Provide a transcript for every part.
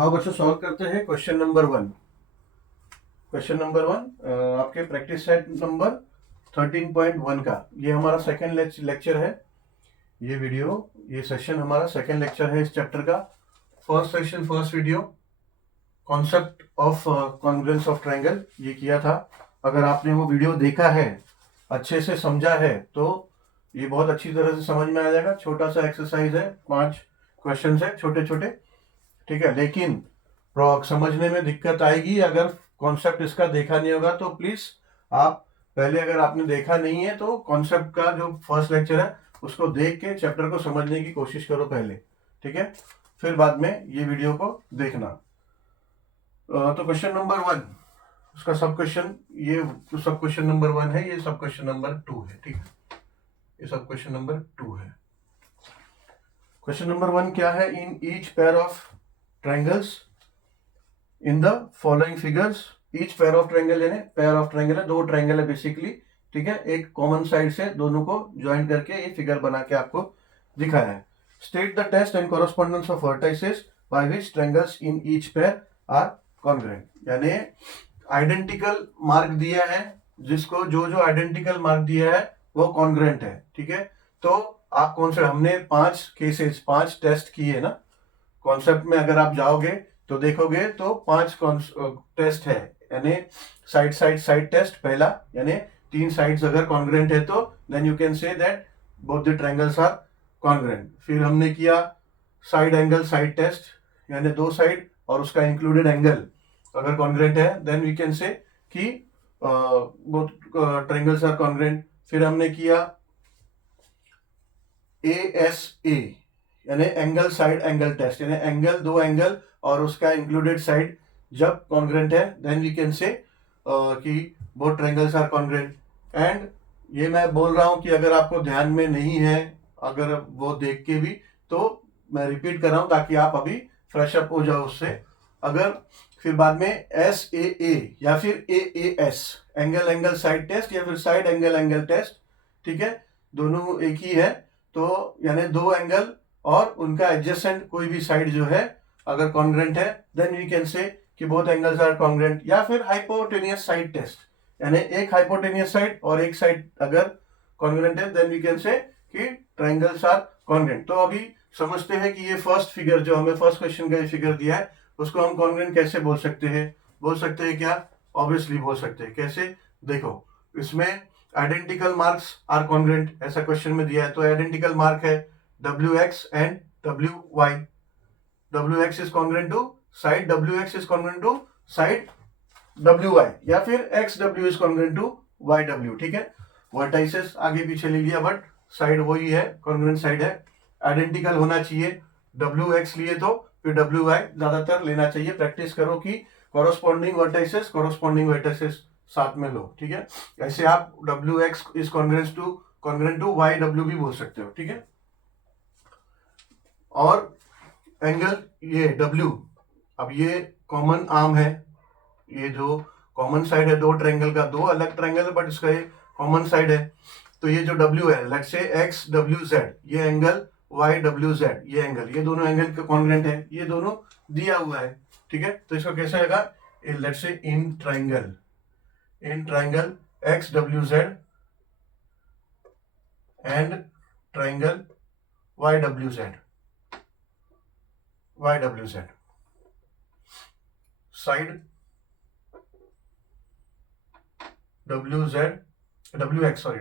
हाँ बच्चों, सॉल्व करते हैं क्वेश्चन नंबर 1। क्वेश्चन नंबर 1 आपके प्रैक्टिस सेट नंबर 13.1 का ये हमारा सेकंड लेक्चर है। ये सेशन हमारा सेकंड लेक्चर है इस चैप्टर का। First session, first video concept of congruence of triangle ये किया था। अगर आपने वो वीडियो देखा है, अच्छे से समझा है, तो ये बहुत अच्छी तरह से समझ में आ जाएगा। छोटा सा एक्सरसाइज है, 5 क्वेश्चन है छोटे छोटे, ठीक है। लेकिन समझने में दिक्कत आएगी अगर कॉन्सेप्ट इसका देखा नहीं होगा। तो प्लीज आप पहले, अगर आपने देखा नहीं है तो कॉन्सेप्ट का जो फर्स्ट लेक्चर है उसको देख के चैप्टर को समझने की कोशिश करो पहले, ठीक है। फिर बाद में ये वीडियो को देखना। तो क्वेश्चन नंबर 1, उसका सब क्वेश्चन, ये सब क्वेश्चन नंबर 1 है, ये सब क्वेश्चन नंबर 2 है, ठीक है। ये सब क्वेश्चन नंबर 2 है। क्वेश्चन नंबर 1 क्या है? इन each pair of triangles in the following figures. Each pair of triangle यानी पेयर ऑफ ट्रायंगल है, 2 ट्रायंगल है बेसिकली, ठीक है। एक कॉमन साइड से दोनों को ज्वाइन करके ये फिगर बना के आपको दिखाया है। State the test and correspondence of vertices by which triangles in each pair are congruent. यानी आइडेंटिकल मार्क दिया है, जिसको जो जो आइडेंटिकल मार्क दिया है वो कॉन्ग्रुएंट है, ठीक है। तो आप कौन से, हमने 5 केसेस, 5 टेस्ट किए ना कॉन्सेप्ट में। अगर आप जाओगे तो देखोगे तो 5 टेस्ट है, यानी साइड साइड साइड टेस्ट पहला, यानी 3 साइड्स अगर कॉन्ग्रुएंट है तो then you can say that both the triangles are congruent. फिर हमने किया साइड एंगल साइड टेस्ट, यानी 2 साइड और उसका इंक्लूडेड एंगल अगर कॉन्ग्रुएंट है देन वी कैन से कि बोथ ट्रायंगल्स आर कॉन्ग्रुएंट। फिर हमने किया ASA यानी एंगल साइड एंगल टेस्ट, यानी एंगल, 2 एंगल और उसका इंक्लूडेड साइड जब कॉन्ग्रुएंट है देन वी कैन से कि both triangles are congruent. And ये मैं बोल रहा हूं कि अगर आपको ध्यान में नहीं है, अगर वो देख के भी, तो मैं रिपीट कर रहा हूं ताकि आप अभी फ्रेश अप हो जाओ उससे। अगर फिर बाद में SAA या फिर AAS angle angle side test या फिर साइड एंगल एंगल टेस्ट, ठीक है, दोनों एक ही है। तो यानी 2 एंगल और उनका एडजेसेंट कोई भी साइड जो है अगर कॉन्ग्रुएंट है देन वी कैन से कि बोथ एंगल्स आर कॉन्ग्रुएंट। या फिर हाइपोटेनियस साइड टेस्ट, यानी एक हाइपोटेनियस साइड और एक साइड अगर कॉन्ग्रुएंट है देन वी कैन से कि ट्रायंगल्स आर कॉन्ग्रुएंट। तो अभी समझते हैं कि ये फर्स्ट फिगर जो हमें फर्स्ट क्वेश्चन का ये फिगर दिया है उसको हम कॉन्ग्रुएंट कैसे बोल सकते हैं। बोल सकते हैं क्या? ऑब्वियसली बोल सकते हैं। कैसे? देखो, इसमें आइडेंटिकल मार्क्स आर कॉन्ग्रुएंट ऐसा क्वेश्चन में दिया है। तो आइडेंटिकल मार्क है WX and WY. WX is congruent to side WX is congruent to side WY, या फिर XW is congruent to YW, ठीक है। वर्टाइसेस आगे पीछे ले लिया बट साइड वही है, कॉन्ग्रुएंट साइड है। आइडेंटिकल होना चाहिए, WX लिए तो फिर WY ज्यादातर लेना चाहिए। प्रैक्टिस करो कि कॉरेस्पॉन्डिंग वर्टाइसेस साथ में लो, ठीक है। ऐसे आप WX is congruent to YW भी बोल सकते हो, ठीक है। और एंगल ये W, अब ये कॉमन आर्म है, ये जो कॉमन साइड है 2 ट्रायंगल का, 2 अलग ट्रायंगल है बट इसका ये कॉमन साइड है। तो ये जो W है, लेट्स से XWZ, ये एंगल YWZ, ये एंगल, ये दोनों एंगल के कॉन्ग्रुएंट है, ये दोनों दिया हुआ है, ठीक है। तो इसको कैसे होगा? Let's say in triangle XWZ and triangle YWZ side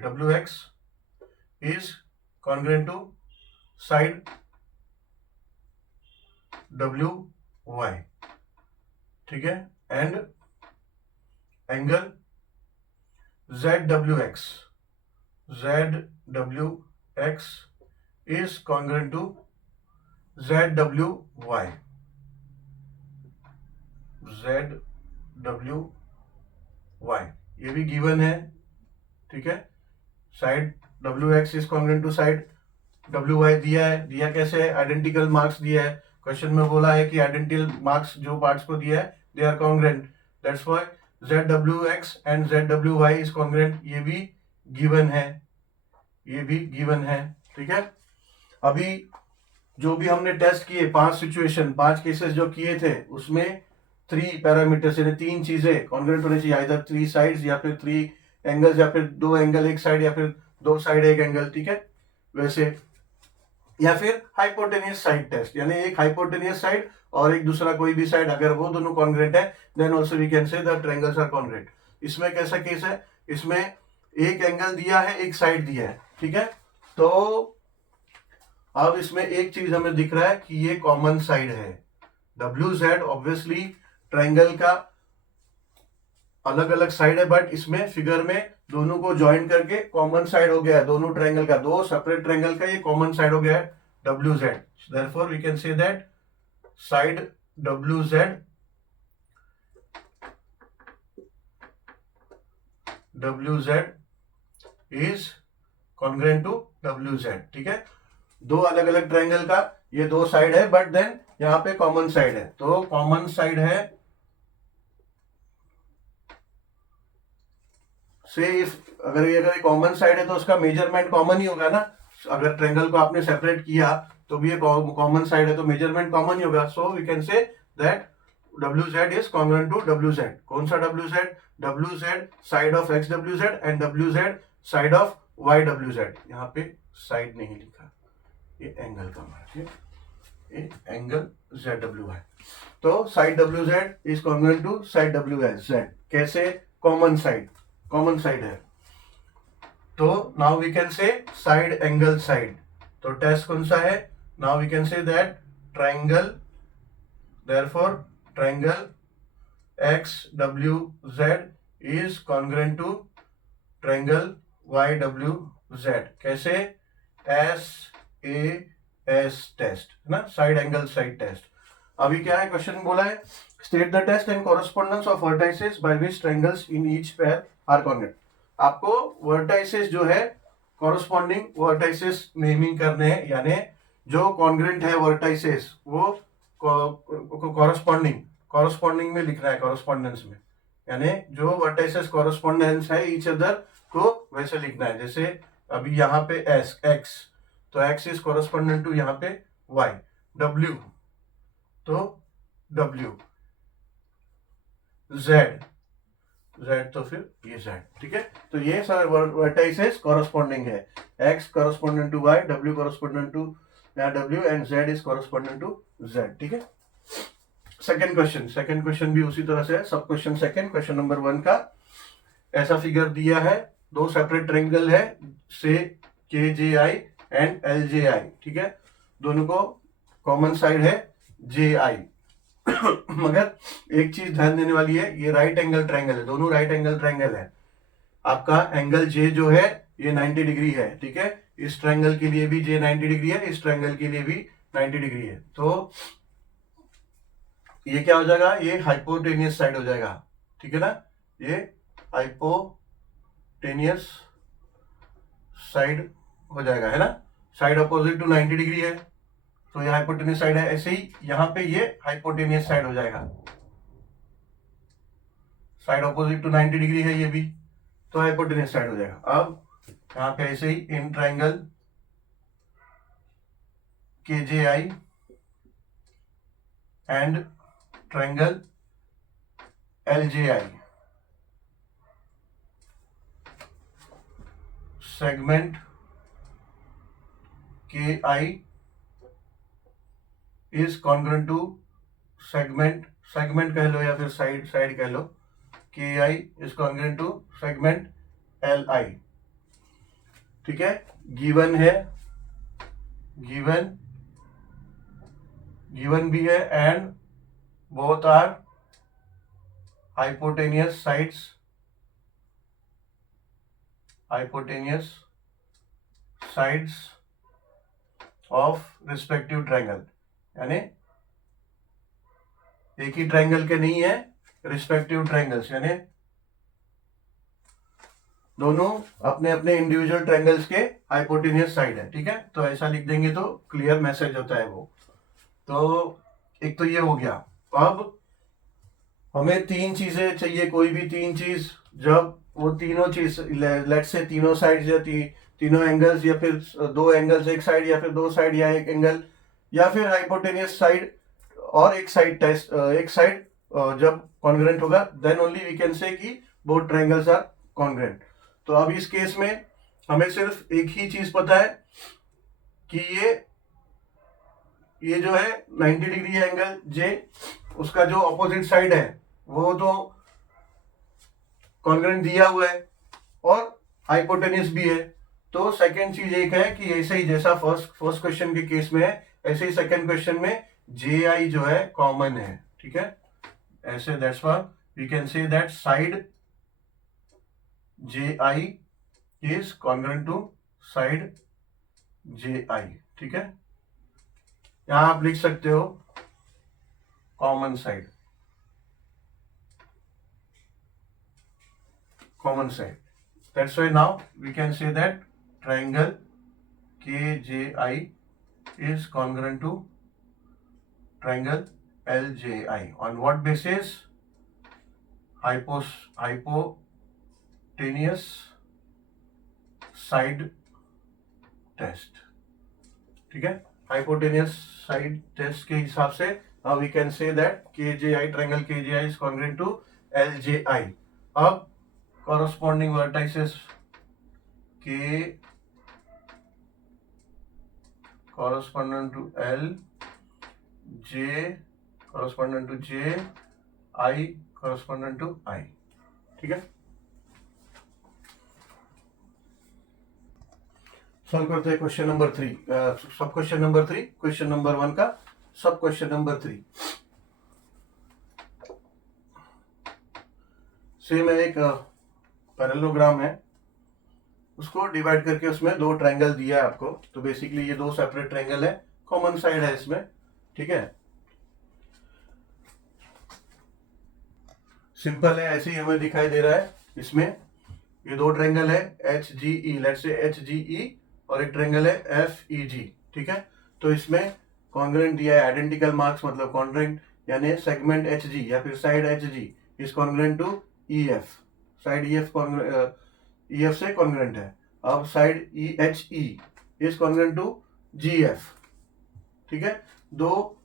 WX is congruent to side WY, ठीक है। And angle ZWX is congruent to ZWY, ये भी गिवन है, ठीक है। Side WX is congruent to side WY दिया है। दिया कैसे है? आइडेंटिकल मार्क्स दिया है। क्वेश्चन में बोला है कि आइडेंटिकल मार्क्स जो पार्ट्स को दिया है they are congruent, that's why ZWX and ZWY is congruent, ये भी गिवन है, ठीक है। अभी जो भी हमने टेस्ट किए 5 केसेस जो किए थे उसमें 3 पैरामीटर्स यानी 3 चीजें कॉन्ग्रुएंट होनी चाहिए, आइदर 3 साइड्स या फिर 3 एंगल्स या फिर 2 एंगल एक साइड या फिर 2 साइड एक एंगल, ठीक है वैसे, या फिर हाइपोटेनियस साइड टेस्ट यानी एक हाइपोटेनियस साइड और एक दूसरा कोई भी साइड अगर वो दोनों कॉन्ग्रुएंट है then also we can say the triangles are congruent. इसमें कैसा केस है, इसमें एक एंगल दिया है एक साइड दिया है, ठीक है। तो अब इसमें एक चीज हमें दिख रहा है कि ये कॉमन साइड है, WZ ऑब्वियसली ट्रायंगल का अलग अलग साइड है बट इसमें फिगर में दोनों को ज्वाइन करके कॉमन साइड हो गया है, दोनों ट्रायंगल का, दो सेपरेट ट्रायंगल का ये कॉमन साइड हो गया है WZ। Therefore we can say that side WZ is congruent to WZ, ठीक है। दो अलग अलग ट्रायंगल का ये दो साइड है बट देन यहां पे कॉमन साइड है, तो कॉमन साइड है से इफ अगर ये कॉमन साइड है तो उसका मेजरमेंट कॉमन ही होगा ना, अगर ट्रायंगल को आपने सेपरेट किया तो भी ये कॉमन साइड है तो मेजरमेंट कॉमन ही होगा। So we can say that WZ is congruent to WZ। कौन सा WZ? WZ side of XWZ and WZ side of YWZ। यहाँ पे साइड नहीं लिखा, ये एंगल का मान है, ये एंगल ZW है, तो side WZ is congruent to side WZ। कैसे? कॉमन साइड है, तो now we can say side angle side. तो टेस्ट कौन सा है? Now we can say that triangle, therefore triangle XWZ is congruent to triangle YWZ। कैसे? SAS test है ना, साइड एंगल साइड टेस्ट। अभी क्या है क्वेश्चन बोला है, state the test and correspondence of vertices by which triangles in each pair are congruent. आपको vertices जो है कॉरेस्पॉन्डिंग वर्टाइसेस नेमिंग करने हैं, यानी जो कॉन्ग्रुएंट है वर्टाइसेस वो कॉरेस्पॉन्डिंग में लिखना है, कॉरेस्पॉन्डेंस में, यानी जो वर्टाइसेस कॉरेस्पॉन्डेंस है ईच अदर को वैसे लिखना है। जैसे अभी यहाँ पे x तो x इज कॉरेस्पॉन्डेंट टू यहाँ पे y, w तो w, z तो फिर ये z, ठीक है। तो ये सारे वर्टाइसेस कॉरेस्पॉन्डिंग है, x correspondent to y, w correspondent to w and z is correspondent to z, ठीक है। सेकंड क्वेश्चन भी उसी तरह से है, सब क्वेश्चन सेकंड, क्वेश्चन नंबर 1 का ऐसा फिगर दिया है, दो सेपरेट ट्रायंगल है से KJI एंड LJI, ठीक है, दोनों को कॉमन साइड है JI मगर एक चीज ध्यान देने वाली है, ये राइट एंगल ट्रायंगल है, दोनों राइट एंगल ट्रायंगल है। आपका एंगल J जो है ये 90 डिग्री है, ठीक है, इस ट्रायंगल के लिए भी J 90 डिग्री है, इस ट्रायंगल के लिए भी 90 डिग्री है, तो ये क्या हो जाएगा, ये हाइपोटेनियस साइड हो जाएगा, ठीक है ना, ये हाइपोटेनियस साइड हो जाएगा, है ना, साइड अपोजिट टू 90 डिग्री है तो ये हाइपोटेनियस साइड है। ऐसे ही यहाँ पे ये हाइपोटेनियस साइड हो जाएगा, साइड अपोजिट टू 90 डिग्री है ये भी, तो हाइपोटेनियस साइड हो जाएगा। अब यहाँ पे ऐसे ही in triangle KJI and triangle LJI, segment KI is congruent to segment कह लो या फिर साइड कह लो, KI is congruent to segment LI, ठीक है। गिवन है, गिवन भी है and both are hypotenuse sides of respective triangle, यानी एक ही ट्रायंगल के नहीं है, रिस्पेक्टिव ट्रायंगल्स यानी दोनों अपने अपने इंडिविजुअल ट्रायंगल्स के हाइपोटेनियस साइड है, ठीक है। तो ऐसा लिख देंगे तो क्लियर मैसेज होता है वो। तो एक तो ये हो गया। अब हमें 3 चीजें चाहिए, कोई भी 3 चीज, जब वो तीनों चीज लेट से तीनों साइड या तीनों एंगल्स या फिर 2 एंगल्स एक साइड या फिर 2 साइड या एक एंगल या फिर हाइपोटेनियस साइड और एक साइड टेस्ट, एक साइड जब कॉन्ग्रेंट होगा then only we can say कि बोथ ट्रायंगल्स आर कॉन्ग्रेंट। तो अब इस केस में हमें सिर्फ एक ही चीज पता है कि ये जो है 90 डिग्री एंगल जे, उसका जो अपोजिट साइड है वो तो कॉन्ग्रेंट दिया हुआ है और हाइपोटेनियस भी है। तो सेकंड चीज एक है कि ऐसे ही जैसा फर्स्ट क्वेश्चन के केस में है ऐसे ही सेकंड क्वेश्चन में जे आई जो है कॉमन है, ठीक है। ऐसे that's why we can say that side J I is congruent to side J I, ठीक है। यहां आप लिख सकते हो common side, common side. That's why now we can say that triangle KJI is congruent to triangle LJI. On what basis? Hypotenuse side test. ठीक है, hypotenuse side test के हिसाब से now we can say that KJI triangle KJI is congruent to LJI. अब corresponding vertices K corresponding to L, J corresponding to J, I corresponding to I, ठीक है। Solve करते हैं क्वेश्चन नंबर 3, सब question number 3, question number 1 का सब question number 3। Same है, एक पैरेललोग्राम है, उसको डिवाइड करके उसमें दो ट्रायंगल दिया है आपको। तो बेसिकली ये दो सेपरेट ट्रायंगल है, कॉमन साइड है इसमें, ठीक है। सिंपल है, ऐसे ही हमें दिखाई दे रहा है। इसमें ये दो ट्रायंगल है H G E, let's say H G E, और एक ट्रायंगल है एफ ई जी, ठीक है। तो इसमें कॉन्ग्रेंट दिया है, आइडेंटिकल मार्क्स मतलब कॉन्ग्रेंट, यानी सेगमेंट एच जी या फिर side H G is congruent to E F, side E F E F से कॉन्ग्रेंट है। अब side E H E is congruent to G F, ठीक है। दो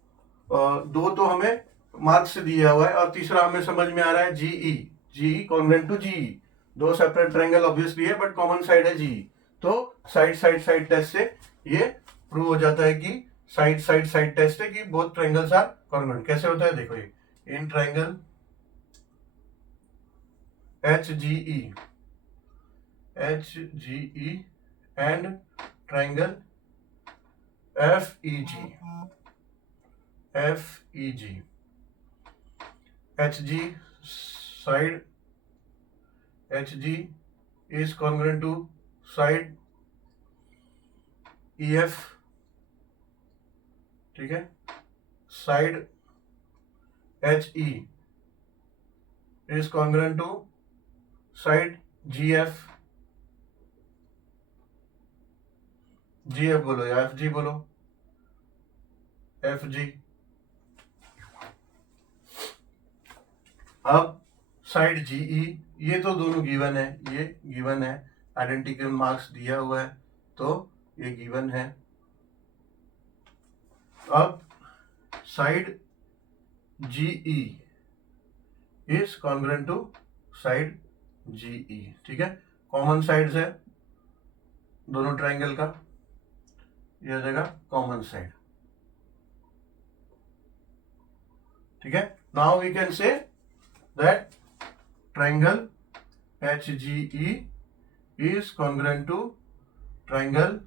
तो हमें मार्क्स से दिया हुआ है और तीसरा हमें समझ में आ रहा है जी कॉन्ग्रेंट टू जी। दो सेपरेट ट्रायंगल ऑब्वियसली है बट कॉमन साइड है जी। तो साइड टेस्ट से ये प्रूव हो जाता है कि साइड टेस्ट है कि बोथ ट्रायंगल्स आर कॉन्ग्रेंट। कैसे होता है देखो, ये in triangle H G E and triangle F E G, H G side H G is congruent to side E F, ठीक है। Side H E is congruent to side G F बोलो या F G बोलो, F G. अब side G ई, ये तो दोनों given है, ये गिवन है, आइडेंटिकल मार्क्स दिया हुआ है तो ये गिवन है। अब side G E is congruent to side G E, ठीक है। कॉमन साइड्स है दोनों ट्रायंगल का, यह हो जाएगा कॉमन साइड, ठीक है। Now we can say that triangle H G E is congruent to triangle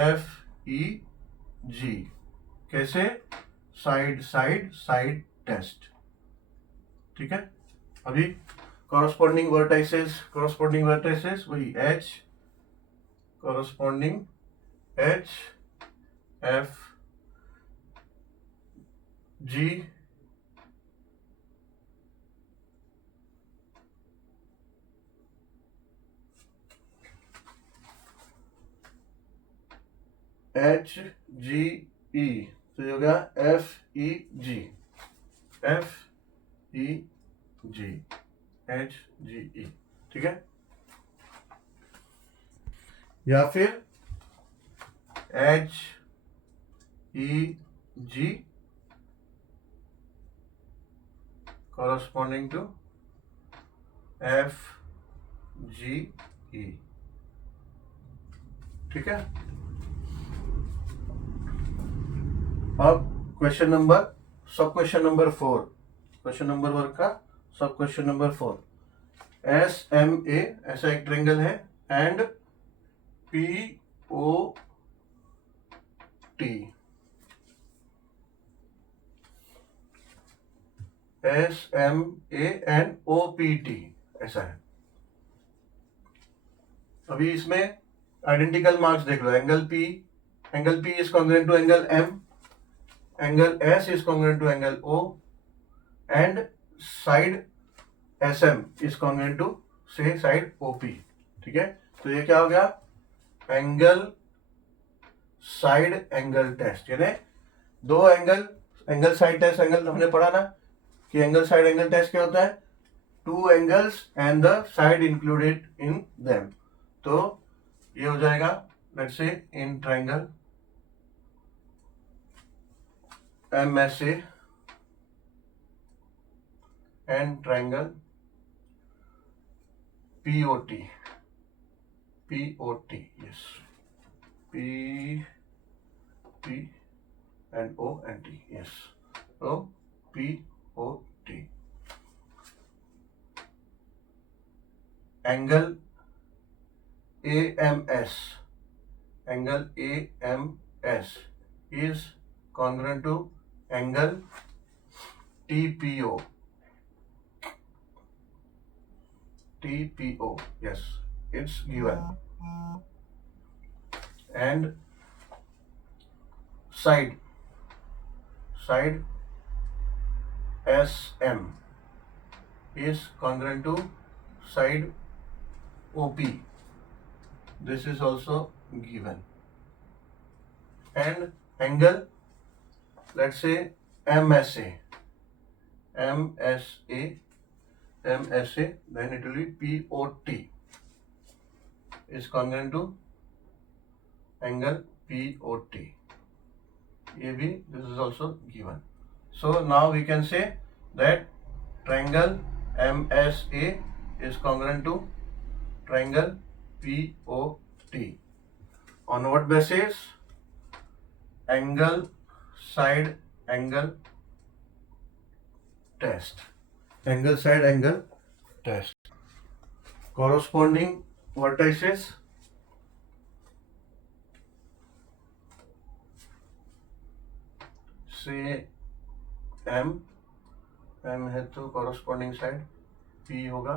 F E G. कैसे? साइड टेस्ट, ठीक है। अभी कॉरस्पॉन्डिंग वर्टाइसेस वही H corresponding H F G H G E, तो ये हो गया F E G, F E G, H G E, ठीक है। या फिर H E G corresponding to F G E, ठीक है। अब क्वेश्चन नंबर सब क्वेश्चन नंबर 4, क्वेश्चन नंबर 1 का सब क्वेश्चन नंबर 4, SMA ऐसा एक ट्रायंगल है and POT, SMA and OPT ऐसा है। अभी इसमें आइडेंटिकल मार्क्स देख लो, angle P is congruent to angle M, angle S is congruent to angle O and side SM is congruent to say side OP, ठीक है। तो ये क्या हो गया, एंगल साइड एंगल टेस्ट, यानी दो एंगल साइड टेस्ट, एंगल हमने पढ़ा ना कि एंगल साइड एंगल टेस्ट क्या होता है, two angles and the side included in them. तो ये हो जाएगा let's say in triangle MSA and triangle POT, yes, P and O and T, yes, so POT, angle AMS is congruent to angle TPO, yes, it's given, and side SM is congruent to side OP, this is also given, and angle let's say MSA, then it will be POT is congruent to angle POT, ये भी this is also given. So now we can say that triangle MSA is congruent to triangle POT. On what basis? Angle side angle test. Angle side angle test. Corresponding vertices say M है तो corresponding side P होगा,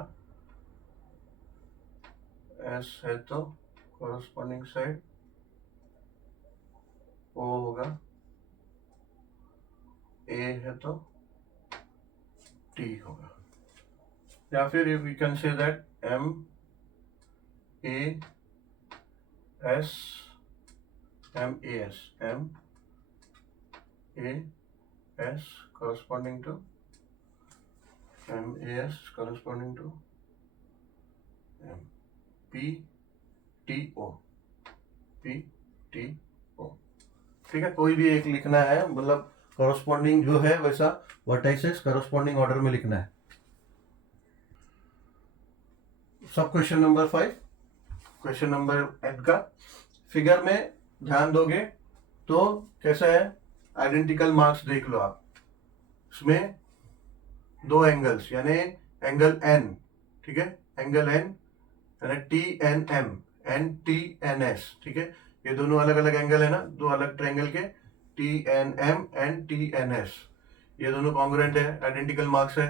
S है तो corresponding side O होगा, A है तो T होगा, या फिर we can say that MAS corresponding to MAS corresponding to PTO, ठीक है। कोई भी एक लिखना है, मतलब corresponding जो है वैसा vertices corresponding order में लिखना है। सब क्वेश्चन नंबर 5, क्वेश्चन नंबर 8 का फिगर में ध्यान दोगे तो कैसा है, आइडेंटिकल मार्क्स देख लो आप, इसमें दो एंगल्स यानी एंगल N, ठीक है, एंगल N यानी TNM एंड TNS, ठीक है, ये दोनों अलग अलग एंगल है ना, दो अलग ट्रायंगल के, TNM एंड TNS, ये दोनों कॉन्ग्रुएंट है, आइडेंटिकल मार्क्स है।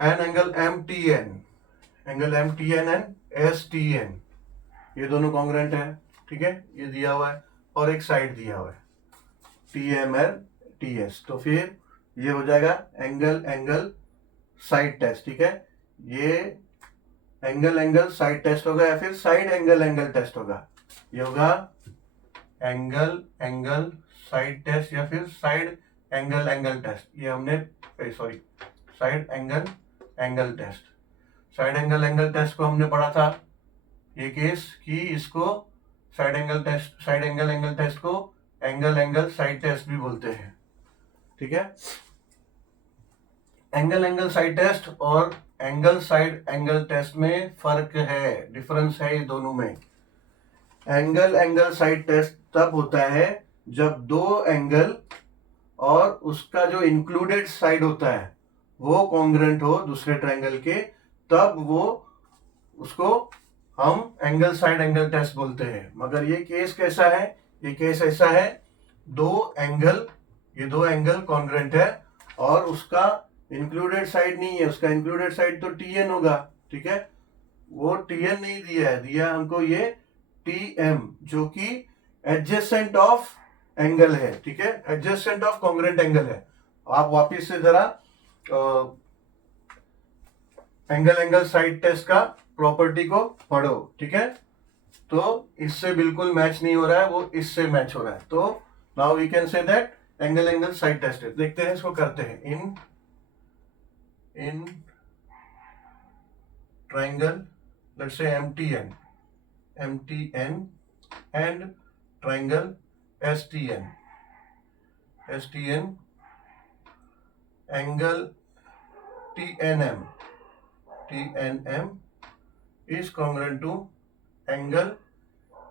And angle MTN and STN, ये दोनों कॉन्ग्रुएंट है, ठीक है, ये दिया हुआ है, और एक साइड दिया हुआ है TML TS, तो फिर ये हो जाएगा एंगल साइड टेस्ट, ठीक है, ये एंगल साइड टेस्ट होगा या फिर साइड एंगल टेस्ट होगा, ये होगा एंगल साइड टेस्ट या फिर साइड एंगल टेस्ट, ये हमने side angle test, side angle test को हमने पढ़ा था ये केस कि इसको साइड एंगल टेस्ट को एंगल साइड टेस्ट भी बोलते हैं। ठीक है, एंगल साइड टेस्ट और एंगल टेस्ट में फर्क है, डिफरेंस है ये दोनों में। एंगल साइड टेस्ट तब होता है जब दो एंगल और उसका जो इंक्लूडेड साइड होता है वो कॉन्ग्रुएंट हो दूसरे ट्रायंगल के, तब वो उसको हम एंगल साइड एंगल टेस्ट बोलते हैं। मगर ये केस कैसा है, ये केस ऐसा है, ये दो एंगल कॉन्ग्रुएंट है और उसका इंक्लूडेड साइड नहीं है, उसका इंक्लूडेड साइड तो TN होगा। ठीक है, वो TN नहीं दिया है, दिया हमको ये TM जो कि एडजेसेंट ऑफ एंगल है। ठीक है, एडजेसेंट ऑफ कॉन्ग्रुएंट एंगल है। आप वापिस से जरा एंगल साइड टेस्ट का प्रॉपर्टी को पढ़ो। ठीक है, तो इससे बिल्कुल मैच नहीं हो रहा है, वो इससे मैच हो रहा है। तो now we can say that angle side test है। देखते हैं, इसको करते हैं। In triangle let's say MTN and triangle STN angle TNM is congruent to angle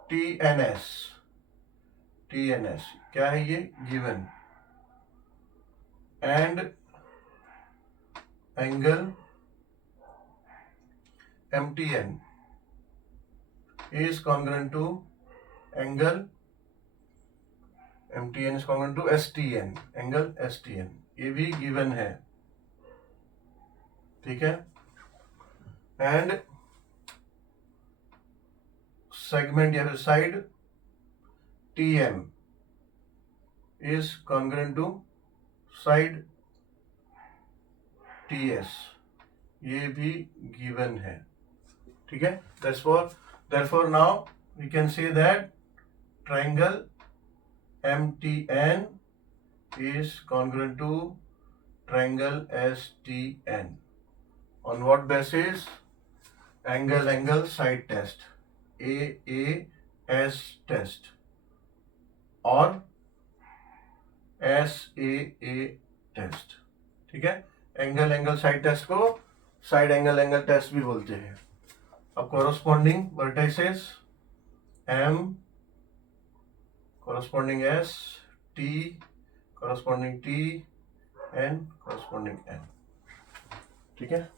TNS। क्या है ये, given. And angle MTN is congruent to angle MTN is congruent to STN, angle STN, ये भी गिवन है। ठीक है, and segment या फिर side TM is congruent to side TS, ये भी गिवन है। ठीक है, therefore now we can say that triangle MTN is congruent to triangle STN. On what basis? Angle side test, AAS test और SAA test. ठीक है, angle side test को side angle test भी बोलते हैं। अब corresponding vertices M corresponding S, T corresponding T, N corresponding N। ठीक है।